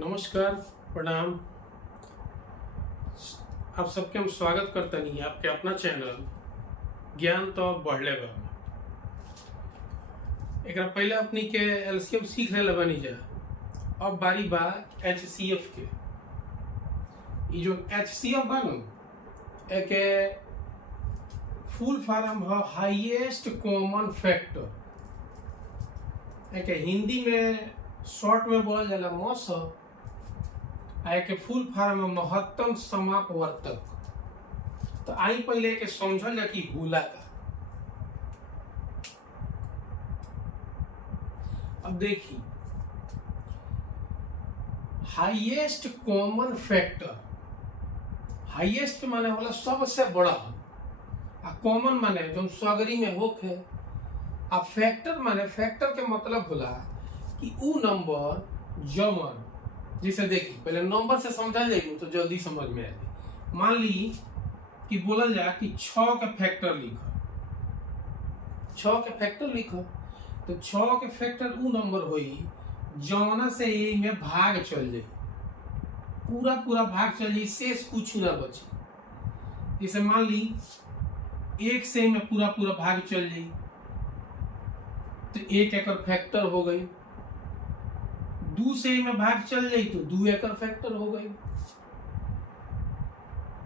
नमस्कार, प्रणाम। आप सबके हम स्वागत करते नहीं आपके अपना चैनल ज्ञान तो बढ़ले बा। एक पहले अपनी के एलसीएम सीख ले बनी जा। अब बारी बा एचसीएफ के। ये जो एचसीएफ बा नु एक फुल फॉर्म है हाईएस्ट कॉमन फैक्टर। एक हिंदी में शॉर्ट में बोला जाला मौस के फुल फॉर्म में महत्तम समापवर्तक। तो आई पहले के समझल जा कि होला का। अब देखी हाईएस्ट कॉमन फैक्टर। हाईएस्ट माने होला सबसे बड़ा आ कॉमन माने जो सगरी में होखे आ फैक्टर माने फैक्टर के मतलब होला कि ऊ नंबर जमन। जैसे देखी पहले नंबर से समझा जाए तो जल्दी समझ में आ जाए। मान ली कि बोलल जा कि 6 के फैक्टर लिखो। 6 के फैक्टर लिखो तो 6 के फैक्टर ऊ नंबर होई जौना से ये में भाग चल जाए। पूरा पूरा भाग चल जाए, शेष कुछ ना बचे। जैसे मान ली 1 से में पूरा पूरा भाग चल जाए तो 1 एकर फैक्टर हो गई। 2 से में भाग चल जाए तो 2 एकर फैक्टर हो गई।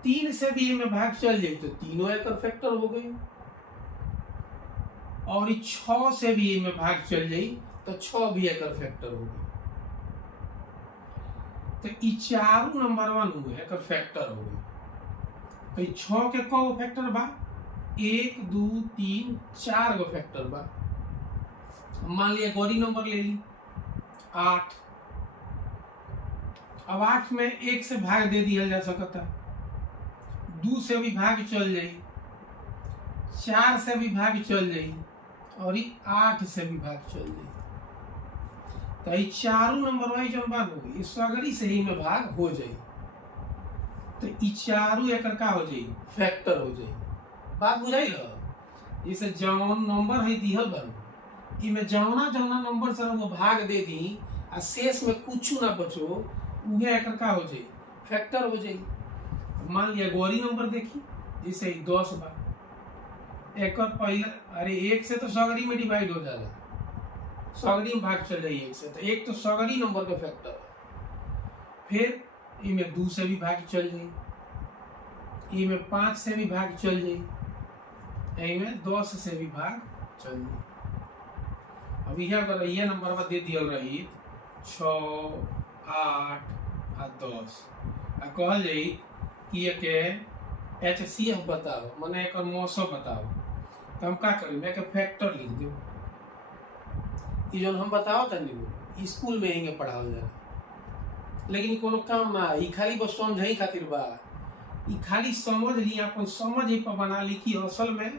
3 से भी में भाग चल जाए तो 3 एकर फैक्टर हो गई। और 6 से भी में भाग चल जाए तो 6 भी एकर फैक्टर हो गई। तो ये चारों नंबर वन एकर फैक्टर हो गई। तो 6 के को फैक्टर बा 1 2 3 4 गो फैक्टर बा। मान लिया गौरी नंबर ले ली 8। अब 8 में 1 से भाग दे दिया जा सकता। 2 से भी भाग चल जाई, 4 से भी भाग चल जाई और 8 से भी भाग चल जाई। तो ये चारों नंबर वाई जन बात हो सगरी से ही में भाग हो जाई। तो ये चारों एकर का हो जाई फैक्टर हो जाई। बात बुझाई ल। जैसे जौन नंबर है दिहल बन इमे जौना जौना नंबर से वो भाग दे दी आ शेष में कुछ ना बचो उहे एकर का हो जाई फैक्टर हो जाई। मान लिया गौरी नंबर देखी जैसे 10 बा एकर पहले अरे 1 से तो सगरी में डिवाइड हो जाला। सगरी में भाग चल जाई 1 से तो 1 तो सगरी नंबर का फैक्टर। फिर इमे 2 से भी भाग चल जाई, इमे 5 से भी भाग चल जाई, इमे 10 से भी भाग चल जाई। अब यह अगर यह नंबर दे दिया रही 6 8 आ 10 आ कहल जाई कि एक एचसीएफ बताओ माने एक मौसम बताओ। तो हम का करी मैं फैक्टर लिख दू। ये जो हम बताओ तनी स्कूल में ही पढ़ावल जाला लेकिन कोनो काम ना ई खाली बस समझाई खातिर बा। ई खाली समझ ली अपन समझ ही पर बना ली कि असल में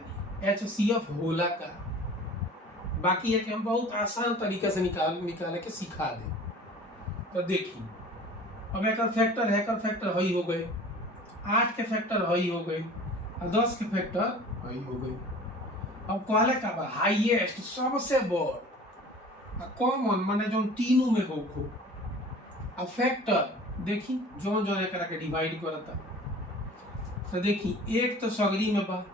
एचसीएफ होला का। बाकी है कि हम बहुत आसान तरीके से निकाले के सिखा दे। तो देखी अब एक फैक्टर है हई हो गए, 8 के फैक्टर हई हो गई और 10 के फैक्टर हई हो गई। अब कहले का बा हाईएस्ट सबसे बड़ कॉमन माने जो तीनों में हो अब फैक्टर देखी जो जो एकरा के डिवाइड करता। तो देखी 1 तो सगरी में बा,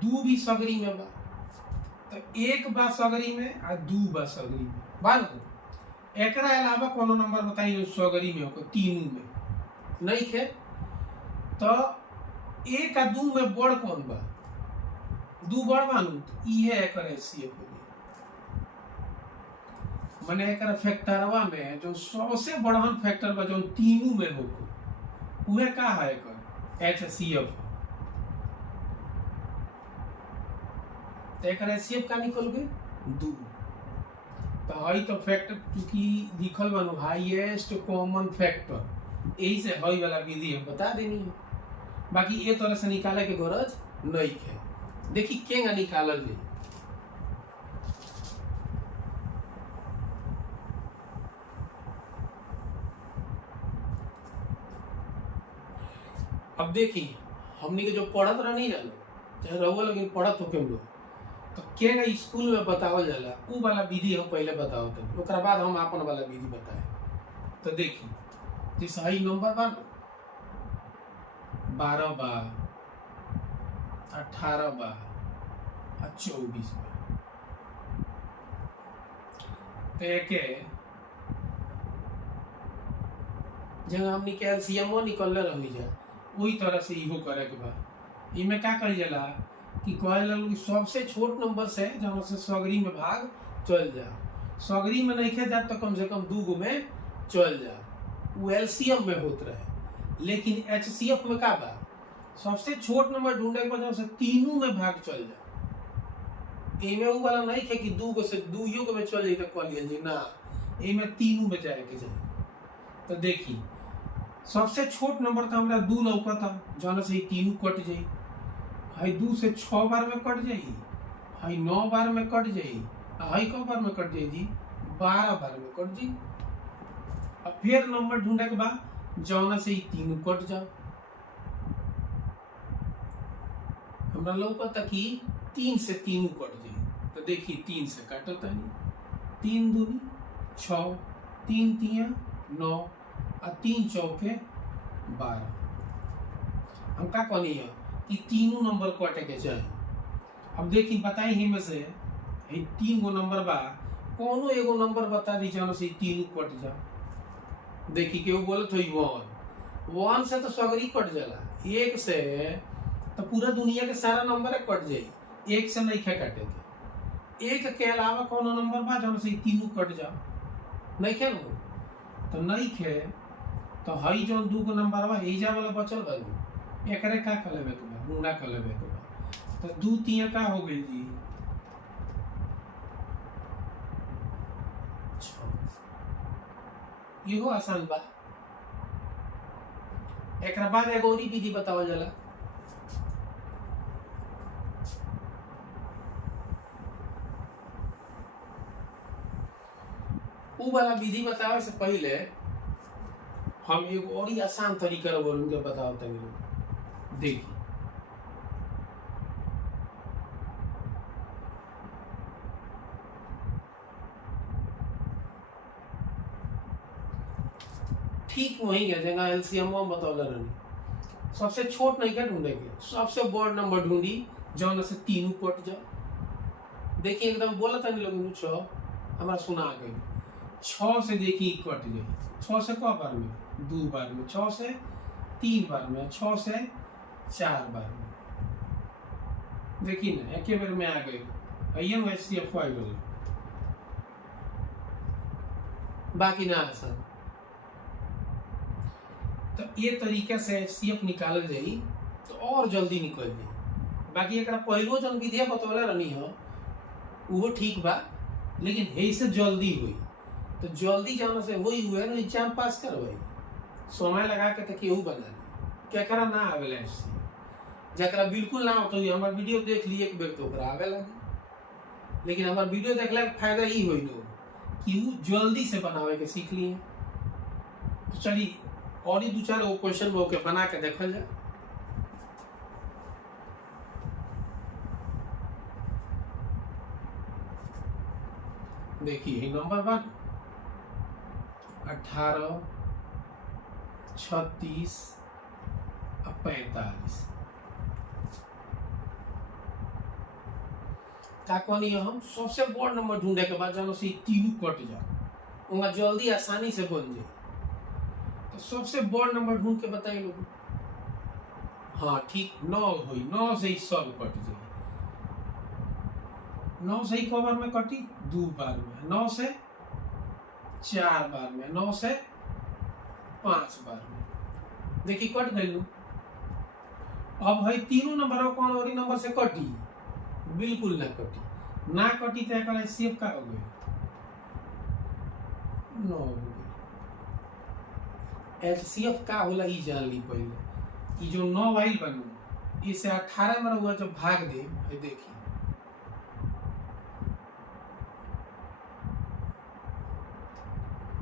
2 भी सगरी में बा, तो 1 बा सगरी में आ 2 बा सगरी में बान। एकरा अलावा कोनो नंबर बताइए सगरी में हो तीनों में नहीं खे। तो 1 आ 2 में बड़ कौन बा 2 बड़ बानू तो ये एकर एचसीएफ हो गई। माने एकर फैक्टरवा में जो सबसे बड़हन फैक्टर बा जो तीनों में हो उहे का है एकर एचसीएफ। तो एकर एचसीएफ का निकल गई 2। तो हई तो फैक्टर चूंकि लिखल बानू हाईएस्ट कॉमन फैक्टर यही से हई वाला विधि हम बता देनी है। बाकी ये तरह से निकाले के गरज नहीं है। देखी केंगा निकालल जाए। अब देखी हमनी के जो पढ़त रह नहीं जानो चाहे रहुआ लेकिन पढ़त हो के हम लोग तो के स्कूल में बतावल जाला उ वाला विधि हम पहले बताओ तनी, ओकरा बाद हम अपन वाला विधि बताए। तो देखी जे सही नंबर बा 12 बा, 18 बा आ 24 बा। तो एके जगह हमनी के एलसीएमओ निकलले रही जा, वही तरह से इहो करे के बा। इमे का कइल जाला कि कहल कि सबसे छोट नंबर से जहाँ से सगरी में भाग चल जा, सगरी में नहीं खे जा तो कम से कम 2 गो में चल जा, वो एलसीएम में होत रहे। लेकिन एचसीएफ में का बा, सबसे छोट नंबर ढूंढे के वजह से तीनों में भाग चल जा। इमे वो वाला नहीं खे कि 2 गो से 2 गो में चल जाए तो कह लिया जी ना, इमे तीनों में जाए के जाए। तो देखी सबसे छोट नंबर तो हमरा 2 लौकता, जौन से तीनों कट जाई, हाई 2 से 6 बार में कट जाई, हाई 9 बार में कट जाई, हाई कौ बार में कट जाई जी, 12 बार में कट जाई। अब फिर नंबर ढूंढे के बाद जौन से तीनों कट जाओ, हमरा लौकता कि 3 से तीनों कट जाई। तो देखी 3 से काटता नहीं, 3 दूनी 6, 3 तिया 9 और 3 चौके 12। हम का कहनी है कि तीनों नंबर कटे के चाहे। अब देखी बताई ही में से 3 गो नंबर बा, कोनो एगो नंबर बता दी जौन से तीनों कट जा। देखी के वो बोलत होई 1 से तो सगरी कट जाला, 1 से तो पूरा दुनिया के सारा नंबर कट जाई, 1 से नहीं खे काटे के। 1 के अलावा कोनो नंबर बा जौन से तीनों कट जा, नहीं खे नो तो नहीं खे। तो हई जौन 2 गो नंबर बा एजा वाला बचल बा, एकरे का कर लेबे के बा, गुणा कर लेबे के बा। तो 2 तिया का हो गई जी 6। इहो आसान बा। एकरा बाद एगो और विधि बतावल जाला। उ वाला विधि बतावे से पहले हम एगो और ही आसान तरीका बोलूंगे, बताओ तनी। देखी ठीक वही है जगह एलसीएम बतौला रहनी, सबसे छोट नहीं क्या ढूंढे के, सबसे बड़ नंबर ढूंढी जौन से तीनों कट जाओ। देखिए एकदम बोला था नहीं लोग 6, हमारा सुना गई 6 से देखी कट गई, 6 से क बार में 2 बार में, 6 से 3 बार में, 6 से 4 बार में। देखी ना एक बेर में आ गई, आइए ना एचसीएफ आई गई, बाकी ना आसान। तो ये तरीके से एचसीएफ निकालल जाई तो और जल्दी निकल जाई। बाकी एकरा पहलो जन विधि बतौला रहनी हो वो ठीक बा, लेकिन हे से जल्दी हुई तो जल्दी जाने से वही हुए ना एग्जाम पास करवाई, समय लगा के तो केहू बना ली। केकरा ना आवेला एचसीएफ, जकरा बिल्कुल ना हो तो हमार वीडियो देख लिए एक बेर तो ओकरा आवे लगी। लेकिन हमार वीडियो देखला के फायदा ही होई लो कि वो जल्दी से बनावे के सीख लिए। तो चलिए और ही 2-4 वो क्वेश्चन वो के बना के देखल जाए। देखिए नंबर 1 18, 36 और 45। का कहनी हम सबसे बड़ नंबर ढूंढे के बाद जानो से तीनों कट जाओ, उनका जल्दी आसानी से बन जाए। तो सबसे बड़ नंबर ढूंढ के बताइए लोग। हाँ ठीक 9 हुई, 9 से ही सब कट जाए। 9 से ही बार में कटी 2 बार में, 9 से 4 बार में, 9 से 5 बार में। देखिए कट गई। अब है तीनों नंबर कौन और नंबर से कटी, बिल्कुल ना कटी, ना कटी तो एक सेव का हो गई 9 हो गई। एचसीएफ का होला ई जान ली पहले कि जो 9 वाइल बनू इसे 18 में हुआ जब भाग दे, देखिए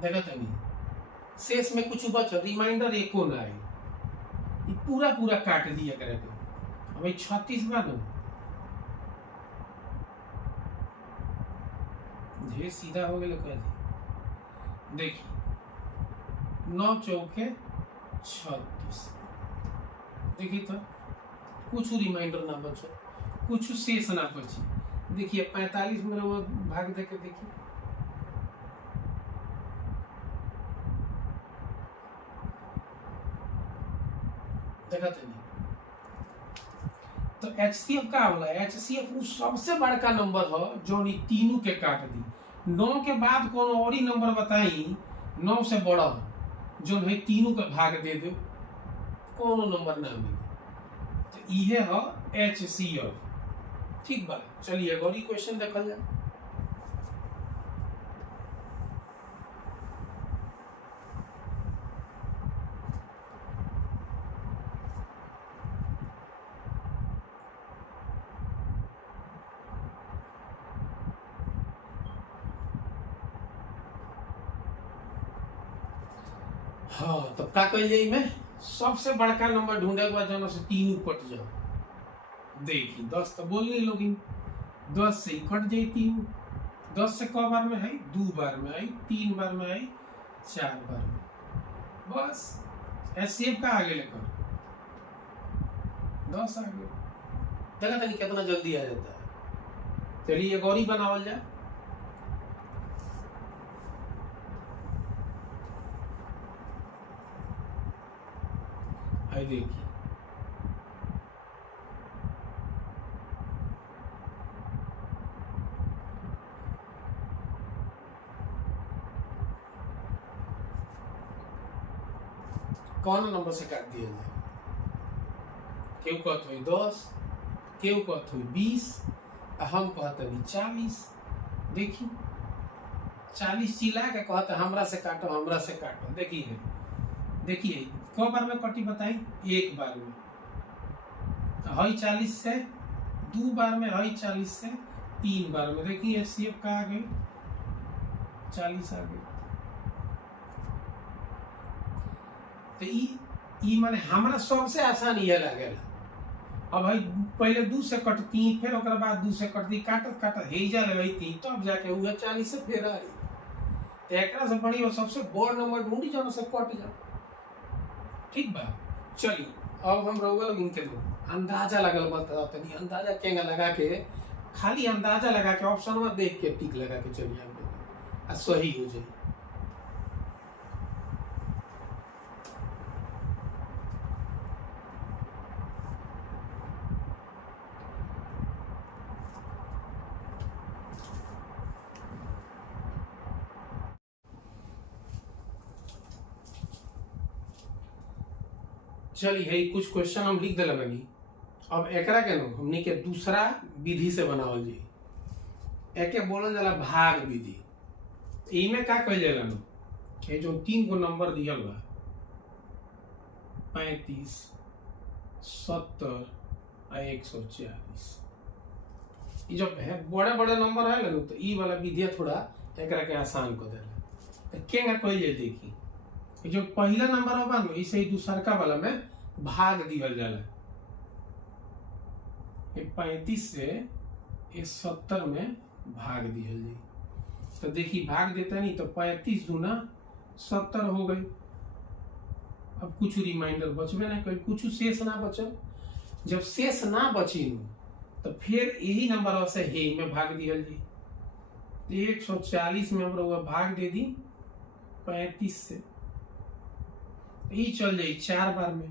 देखा था नहीं शेष में कुछ बच रिमाइंडर एको ना आई, पूरा पूरा काट दिया करे। अब 36 बार जे सीधा हो गए कह देखिए 9 चौके 36। देखिए तो कुछ रिमाइंडर ना बचो, कुछ शेष ना बची। देखिए 45 में वो भाग देके देखिए, देखा तो नहीं। तो HCF का होला, HCF वो सबसे बड़का नंबर हो जो तीनों के काट दी। 9 के बाद कौन और ही नंबर बताई 9 से बड़ा हो जो है तीनों का भाग दे दो, कौन नंबर ना मिले। तो ये हो HCF। ठीक बा, चलिए और क्वेश्चन देखल जाए। हाँ तब का कह जाई में सबसे बड़का नंबर ढूंढे के बाद जो से तीनों कट जाओ। देखिए 10 तो बोल नहीं लोग, 10 से ही कट जाए तीनों। 10 से क बार में आई, 2 बार में आई, 3 बार में आई, 4 बार में। बस HCF का आगे लेकर 10 आगे। देखा था नहीं कितना जल्दी आ जाता है। चलिए एक और ही बनावल जाए। आई देखिए कौन नंबर से काट दिया जाए। केहू कहत हुई 10, केहू कहत हुई 20, हम कहते 40। देखिए 40 चिल्ला के कहते हमरा से काटो, हमरा से काटो। देखिए देखिए कौ बार में कटी बताई, एक बार में। हई 40 से 2 बार में, हई 40 से 3 बार में। देखिए HCF का आ गई 40 आ गई। तो ई माने हमरा सबसे आसान ये लगेला। अब भाई पहले 2 से कटती, फिर ओकर बाद 2 से कटती, काटत काटत हेजा लगती, तब जाके हुआ 40 से फिर आई। तो एकरा से बढ़िया सबसे बड़ नंबर ढूंढी जाओ से कट जाओ। ठीक बा, चलिए अब हम रउआ लोग इनके दो अंदाजा लगल बता तनी। अंदाजा केंगा लगा के, खाली अंदाजा लगा के ऑप्शन में देख के टिक लगा के चलिए आ सही हो जाए। चलिए कुछ क्वेश्चन हम लिख दिले बनी। अब एकरा के नो हमनी के दूसरा विधि से बनावल जी। एके बोलल जाला भाग विधि। इमे का कहल जाला नो, ये जो 3 गो नंबर दियल बा 35, 70 और 140, ये जो है बड़े बड़े नंबर है ना, तो ई वाला विधि थोड़ा एकरा के आसान कर देला। तो केंगा कहल जाए देखी, ये जो पहला नंबर बा नो इसे दूसरका वाला में भाग दियल जाला। 35 से 70 में भाग दियल जाए। तो देखिए भाग देता नहीं तो 35 दूना 70 हो गई। अब कुछ रिमाइंडर बचबे ना कल, कुछ शेष ना बचल। जब शेष ना बची तो फिर यही नंबर से हे में भाग दियल जी। 140 में हम लोग भाग दे दी 35 से, ये चल जाए 4 बार में।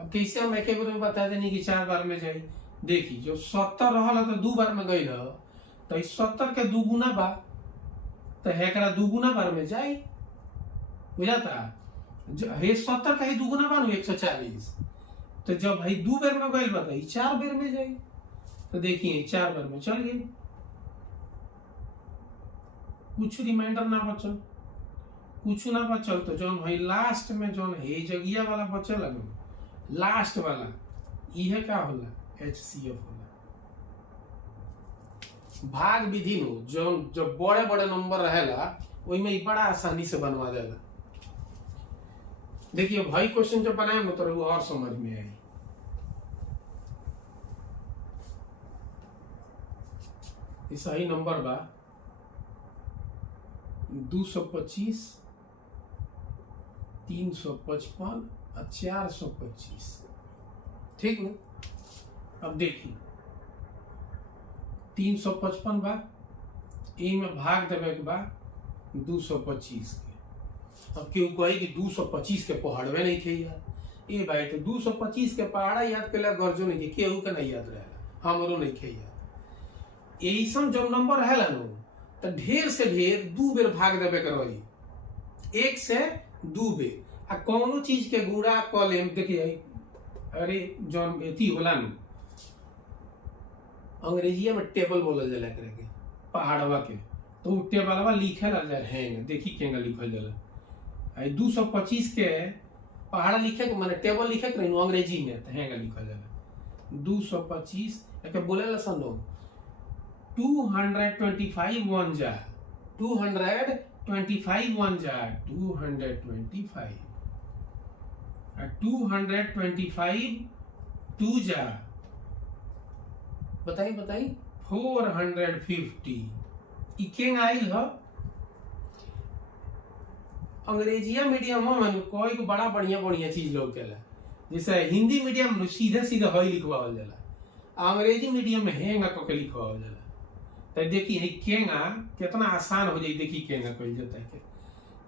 अब कैसे हम एक में बता देनी कि 4 बार में जाए। देखी जो 70 रहा तो 2 बार में गई रहा, तो 70 के 2 गुना बा, तो एकरा 2 गुना बार में जाए। बुझाता हे 70 का ही 2 गुना बा 140, तो जब भाई 2 बार में गई बा तो 4 बार में जाए। तो देखिए 4 बार में चल गई, कुछ रिमाइंडर ना बचल, कुछ ना बचल। तो जौन भाई लास्ट में जौन हे जगिया वाला बचल है लास्ट वाला, यह का होला HCF होला। भाग विधि नो जौन जब बड़े बड़े नंबर रहेला वही में बड़ा आसानी से बनवा देला। देखिए भाई क्वेश्चन जब बनाए तो वो और समझ में आई। ये सही नंबर बा 225, 355 और 425। ठीक ना। अब देखिए 355 बा, ए में भाग देवे के बाद 225 के। अब क्यों कही कि 225 के पहाड़वे नहीं थे यार, ए भाई तो 225 के पहाड़ा याद के गर्जो नहीं, केहू के नहीं याद रहेला, हमरो नहीं खे याद। ऐसा जब नंबर है नु तो ढेर से ढेर 2 बेर भाग देवे के रही, 1 से 2 बेर। आ कौनो चीज के गुणा क लेम, देखिए अरे जौन एथी होला नु अंग्रेजिया में टेबल बोलल जाला एकरा के, पहाड़वा के, तो उ टेबलवा लिखे ला जाए है, देखी केंगा लिखल जाला। आई 225 के पहाड़ा लिखे के माने टेबल लिखे के नहीं अंग्रेजी में, तो हैंगा लिखल जाला 225 एके बोलेला सन लोग 225 वन जा, 225 वन जा, 225 225 2 जा, बताई बताई 450। इकेंग आइल ह अंग्रेजिया मीडियम में कोई को बड़ा बढ़िया बढ़िया चीज लोग केला, जैसे हिंदी मीडियम में सीधे सीधे हई लिखवावल जाला, अंग्रेजी मीडियम में हेंगा कके लिखवावल जाला। तो देखिए है केंगा कितना आसान हो जाई, देखिए केंगा कइल जाता है,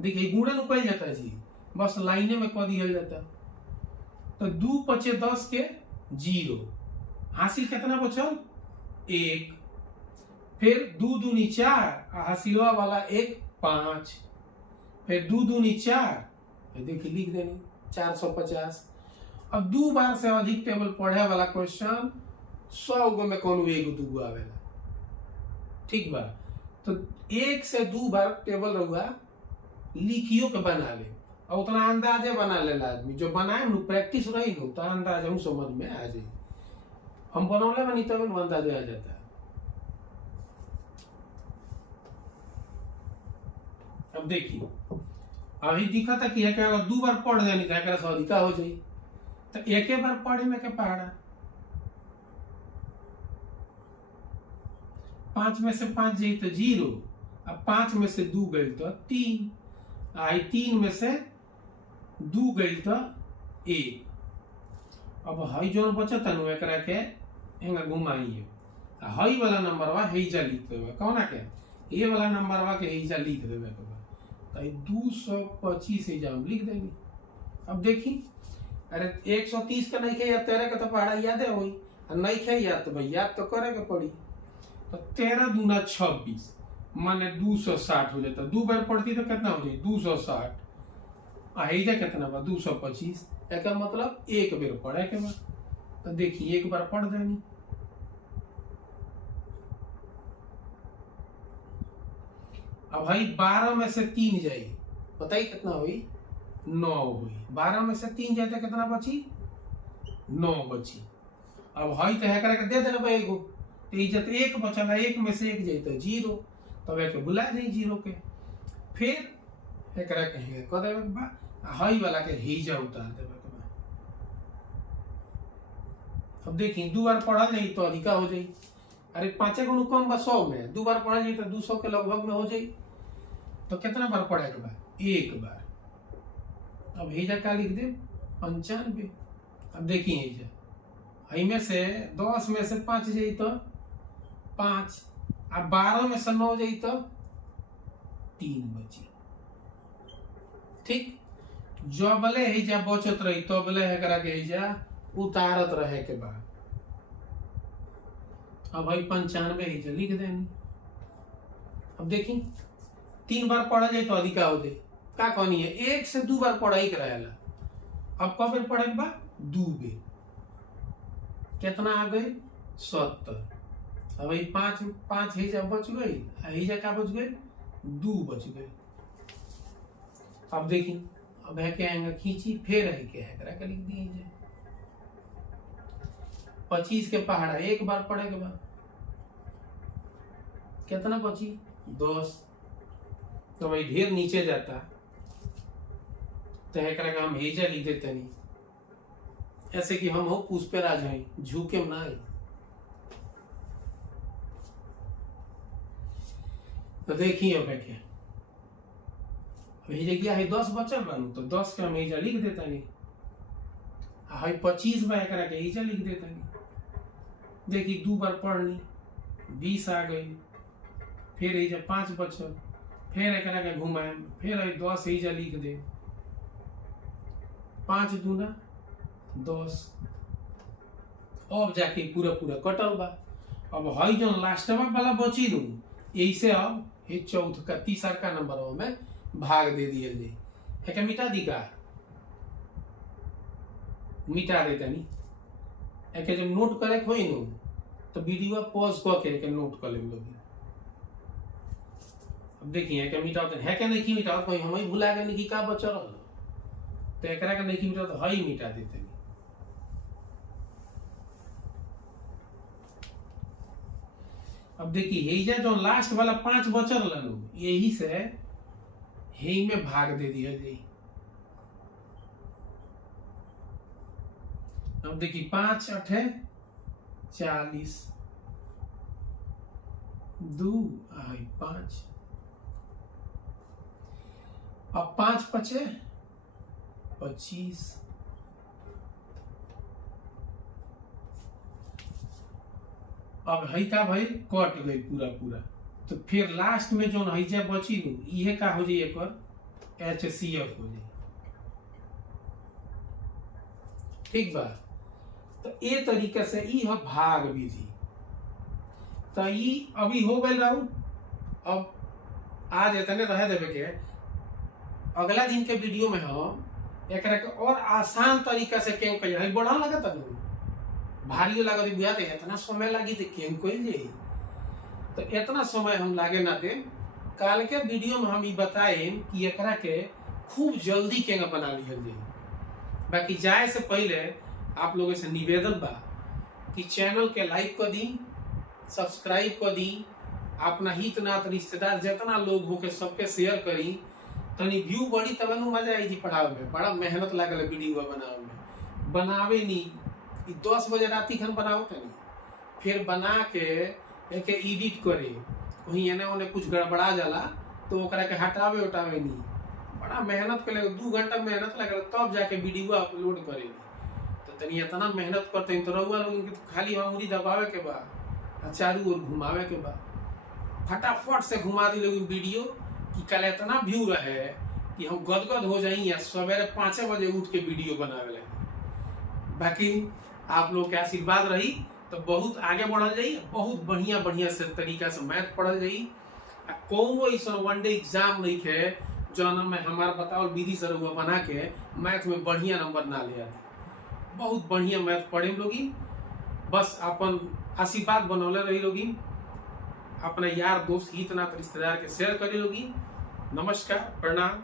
देखिए गुणन कइल जाता है जी, बस लाइने में क दिया जाता। तो 2 5 10 के 0, हासिल कितना बचल 1, फिर 2 दूनी 4, हासिलवा वाला 1 5, फिर 2 दूनी 4, देखिए लिख देनी 450। अब 2 बार से अधिक टेबल पढ़े वाला क्वेश्चन 100 गो में कौन एगो दूगो आवेला, ठीक बा। तो 1 से 2 बार टेबल रहुआ लिखियो के बना ले, और उतना अंदाजे बना लेला आदमी, जो बनाए नु प्रैक्टिस रही नु तो अंदाज हम समझ में आ जाए। हम बनौले बनी तब अंदाजे आ जाता है। अब देखिए अभी दिखा था कि अगर 2 बार पढ़ जानी तो एक अधिका हो जाए, तो एक बार पढ़े में के पहाड़ा 5 में से 5 जाई तो 0, अब 5 में से 2 गई तो 3, आई 3 में से 2 गई तो 1। अब हई जो बचत है एकरा के हेंगा घुमाइए, हई वाला नंबरवा हेजा लिख देवे, कौना के ए वाला नंबरवा के हेजा लिख देवे के बा, तो 225 हेजा हम लिख देंगे। अब देखी अरे 130 का नहीं खे याद, 13 का तो पहाड़ा याद है वही, नहीं खे याद तो भाई याद तो करे के पड़ी। तो 13 दूना 26 माने 260 हो जाता, 2 बार पढ़ती तो कितना हो जाए 260, हेजा कितना बा 225, एक मतलब 1 बेर पढ़े के बा। तो देखिए 1 बार पढ़ देनी, अब भाई 12 में से 3 जाए, बताइए कितना हुई 9 हुई, 12 में से 3 जाए तो कितना बची 9 बची। अब हई तो है के दे देना भाई एगो, तो इज्जत 1 बचला, 1 में से 1 जाए तो 0, तब एक बुला जाए 0 के, फिर एकरा कहेंगे क देवे के बा, हई वाला के हेजा उतार देवे के बा। अब देखिए 2 बार पढ़ल जाई तो अधिका हो जाई, अरे 5 गुण कम बा 100 में, 2 बार पढ़ल जाई तो 200 के लगभग में हो जाई। तो कितना बार पढ़े के बा 1 बार। अब हेजा का लिख दे 95। अब देखिए हेजा हई में से 10 में से 5 जाई तो 5, अब 12 में से 9 जाई तो 3 बची, ठीक। जबले हेजा बचत रही तबले एकरा के हेजा उतारत रहे के बाद। अब भाई 95 हेजा लिख देनी। अब देखी 3 बार पढ़ा जाए तो अधिका हो जाए, का कहनी है 1 से 2 बार पढ़ाई कराला। अब कब बेर पढ़े के बा 2 बेर, कितना आ गई 70। अब भाई 5 हेजा बच गई, हेजा का बच गई 2 बच गई। अब देखी अब है क्या आएंगे खींची, फिर है क्या है करा के लिख दिए जाए 25 के पहाड़ा 1 बार पढ़े के बाद कितना बची 10। तो भाई ढेर नीचे जाता तो है करा का हम हेजा लिख देते नहीं, ऐसे कि हम हो पुष्पराज हैं झुके ना आए। तो देखिए अब क्या वही जगह है 10 बचल बनू तो 10 के हम एजा लिख देता नहीं, है 25 बा एकरा के एजा लिख देता नहीं। देखी 2 बार पढ़नी 20 आ गई, फिर एजा 5 बचल, फिर एकरा के घुमाए, फिर 10 एजा लिख दे, 5 दूना 10। अब जाके पूरा पूरा कटल बा। अब हई जो लास्टवा वाला बची दू यही से अब ये चौथ का तीसर का नंबर में भाग दे दिए दे है, मिटा दी का मिटा देता नहीं एक जब नोट करे कोई नो तो वीडियो पॉज करके नोट कर ले लोग। अब देखिए क्या मिटा है क्या नहीं मिटा कोई हम ही भुला गए कि का बच रहा तो एकरा का नहीं मिटा तो हई मिटा देते नहीं। अब देखिए यही जो लास्ट वाला 5 बचल लू यही से यही में भाग दे दिया जी। अब देखिए 5 8 40 2 5, अब 5 5 25, अब है का भाई कट गई पूरा पूरा। तो फिर लास्ट में जो है बची नु ये का हो जाए पर HCF हो जाए, ठीक बा। तो ये तरीके से ई है भाग विधि। तो ई अभी हो गए रहू, अब आज इतने रह देवे के अगला दिन के वीडियो में हम एक और आसान तरीका से केम कहिए बढ़ा लगा था भारी लागत बुझा दे इतना समय लगी तो केम कइल जाई। तो इतना समय हम लागे ना दे, काल के वीडियो में हम बताएं कि एकरा के खूब जल्दी केंगा बना लिहल जाई। बाकी जाए से पहले आप लोगों से निवेदन बा कि चैनल के लाइक कर दी, सब्सक्राइब कर दी, अपना हित नात रिश्तेदार जितना लोग हो के सबके शेयर करी, तनी व्यू बढ़ी तब मजा आई जी पढ़ावे में। बड़ा मेहनत लागल वीडियो बनावे में, बनावे नी 10 बजे राती खन बनाओ तनी, फिर बना के एक एडिट करे, कहीं एने ओने कुछ गड़बड़ा जाला तो ओकरा के हटावे उटावे नहीं, बड़ा मेहनत करे 2 घंटा मेहनत लगल तब जाके वीडियो अपलोड करेली। तो तनी इतना मेहनत करते तो रहुआ लोग इनके खाली अंगुली दबावे के बाद चारू ओर घुमावे के बाद फटाफट से घुमा दी लोग वीडियो कि कल इतना व्यू रहे कि हम गदगद हो जाई या सवेरे 5 बजे उठ के वीडियो बनावे लगे। बाकी आप लोग के आशीर्वाद रही तो बहुत आगे बढ़ल जाई, बहुत बढ़िया बढ़िया से तरीका से मैथ पढ़ल जाई। कोनो ऐसा वनडे एग्जाम नहीं है जौन में हमारा बताओ विधि से रहुआ बना के मैथ में बढ़िया नंबर ना ले आती। बहुत बढ़िया मैथ पढ़े लोगी, बस अपन आशीर्वाद बनौले रही लोगी, अपना यार दोस्त हित नात रिश्तेदार के शेयर करे लोगी। नमस्कार, प्रणाम।